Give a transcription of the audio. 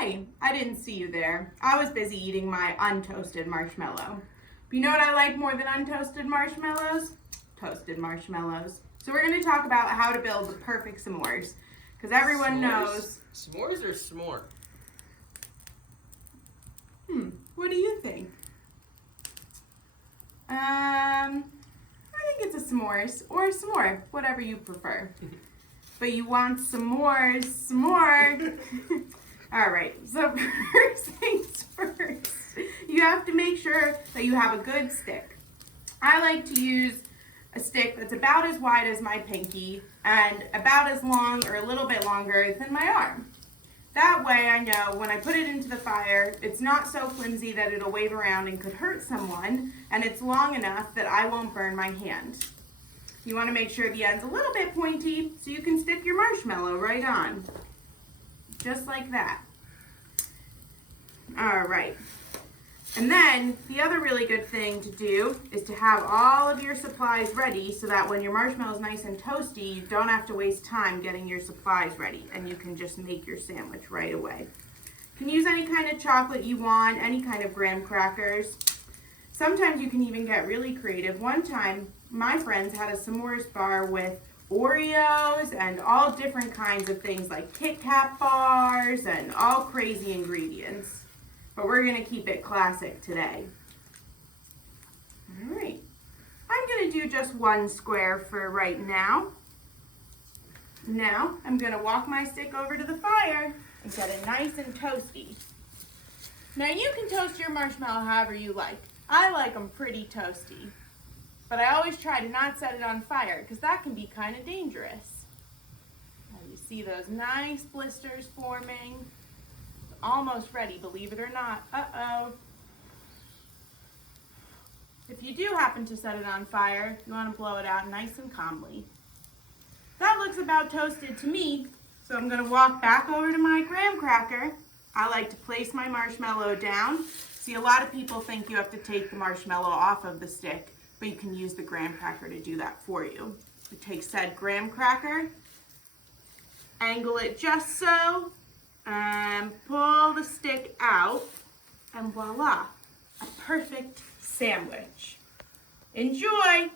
Hey, I didn't see you there. I was busy eating my untoasted marshmallow. But you know what I like more than untoasted marshmallows? Toasted marshmallows. So we're going to talk about how to build the perfect s'mores. Because everyone knows... S'mores or s'more? What do you think? I think it's a s'mores or a s'more, whatever you prefer. But you want s'mores, s'more. All right, so first things first, you have to make sure that you have a good stick. I like to use a stick that's about as wide as my pinky and about as long or a little bit longer than my arm. That way I know when I put it into the fire, it's not so flimsy that it'll wave around and could hurt someone, and it's long enough that I won't burn my hand. You want to make sure the end's a little bit pointy so you can stick your marshmallow right on. Just like that. All right. And then the other really good thing to do is to have all of your supplies ready so that when your marshmallow is nice and toasty, you don't have to waste time getting your supplies ready and you can just make your sandwich right away. You can use any kind of chocolate you want, any kind of graham crackers. Sometimes you can even get really creative. One time, my friends had a s'mores bar with Oreos and all different kinds of things like Kit Kat bars and all crazy ingredients. But we're going to keep it classic today. All right. I'm going to do just one square for right now. Now, I'm going to walk my stick over to the fire and get it nice and toasty. Now, you can toast your marshmallow however you like. I like them pretty toasty. But I always try to not set it on fire because that can be kind of dangerous. Now you see those nice blisters forming. Almost ready, believe it or not. Uh-oh. If you do happen to set it on fire, you want to blow it out nice and calmly. That looks about toasted to me, so I'm going to walk back over to my graham cracker. I like to place my marshmallow down. See, a lot of people think you have to take the marshmallow off of the stick, but you can use the graham cracker to do that for you. You take said graham cracker, angle it just so, and pull the stick out, and voila, a perfect sandwich. Enjoy!